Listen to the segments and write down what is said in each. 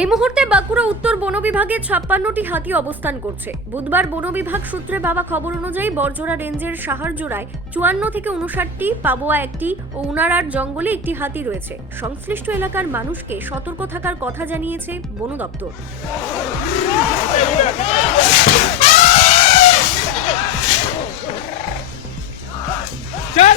এই মুহূর্তে বাঁকুড়া উত্তর বন বিভাগে ছাপ্পান্নটি হাতি অবস্থান করছে। বুধবার বন বিভাগ সূত্রে পাওয়া খবর অনুযায়ী বরজোড়া রেঞ্জের সাহারজোড়ায় চুয়ান্ন থেকে উনষাটটি পাবোয়া একটি ও উনারার জঙ্গলে একটি হাতি রয়েছে। সংশ্লিষ্ট এলাকার মানুষকে সতর্ক থাকার কথা জানিয়েছে বন দপ্তর। চল!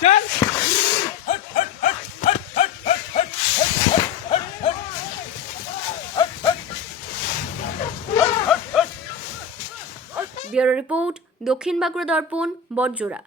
চল ব্যুরো রিপোর্ট দক্ষিণ বাঁকুড়া দর্পণ বরজোড়া